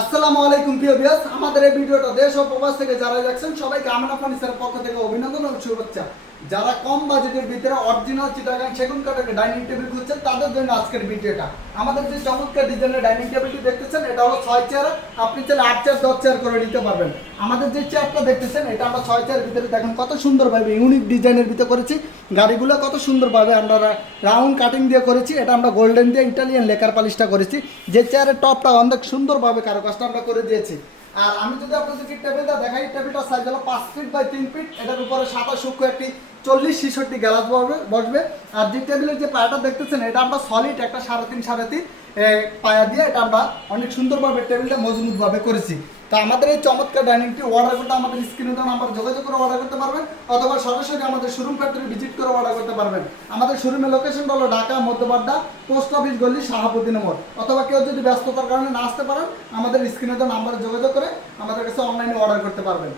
আসসালামু আলাইকুম প্রিয় ভিউয়ার্স, আমাদের এই ভিডিওটা দেশ ও প্রবাস থেকে যারা দেখছেন সবাইকে আমিনা ফার্নিচারের পক্ষ থেকে অভিনন্দন ও শুভেচ্ছা। যারা কম বাজেটের ভিতরে অরিজিনাল চিটাগাং সেগুন কাঠের ডাইনিং টেবিল খুঁজছেন তাদের জন্য আজকের ভিডিওটা। আমাদের যে চমৎকার ডিজাইনের ডাইনিং টেবিলটি দেখতেছেন এটা হলো 6 চেয়ার, আপনি চাইলে 8 চেয়ার 10 চেয়ার করে নিতে পারবেন। আমাদের যে চেয়ারটা দেখতেছেন এটা আমরা 6 চেয়ারের ভিতরে দেখেন কত সুন্দরভাবে ইউনিক ডিজাইনের ভিতরে করেছি। গাড়িগুলো কত সুন্দরভাবে আমরা রাউন্ড কাটিং দিয়ে করেছি, এটা আমরা গোল্ডেন দিয়ে ইটালিয়ান লেকার পালিশটা করেছি। যে চেয়ারের টপটা অনেক সুন্দরভাবে কারুকাজটা আমরা করে দিয়েছি। আর আমি যদি আপনাদেরকে টেবিলটা দেখাই, টেবিলটা সাইজ হলো 5 ফিট বাই 3 ফিট, এটার উপরে সাদা সূক্ষ্ম একটি 40-66 গ্লাস বসবে। আর যে টেবিলের যে পায়াটা দেখতেছেন এটা আমরা সলিড একটা 3.5 পায়া দিয়ে এটা আমরা অনেক সুন্দরভাবে টেবিলটা মজবুতভাবে করেছি। তো আমাদের এই চমৎকার ডাইনিংটি অর্ডার করতে আমাদের স্ক্রিনে দেওয়া নাম্বার যোগাযোগ করে অর্ডার করতে পারবেন, অথবা সরাসরি আমাদের শোরুম ফ্যাক্টরি ভিজিট করে অর্ডার করতে পারবেন। আমাদের শোরুমের লোকেশনটা হলো ঢাকা মধ্যবাড্ডা পোস্ট অফিস গলি শাহাবুদ্দিন মোড়। অথবা কেউ যদি ব্যস্ততার কারণে না আসতে পারেন আমাদের স্ক্রিনে দেওয়া নাম্বারে যোগাযোগ করে আমাদের কাছে অনলাইনে অর্ডার করতে পারবেন।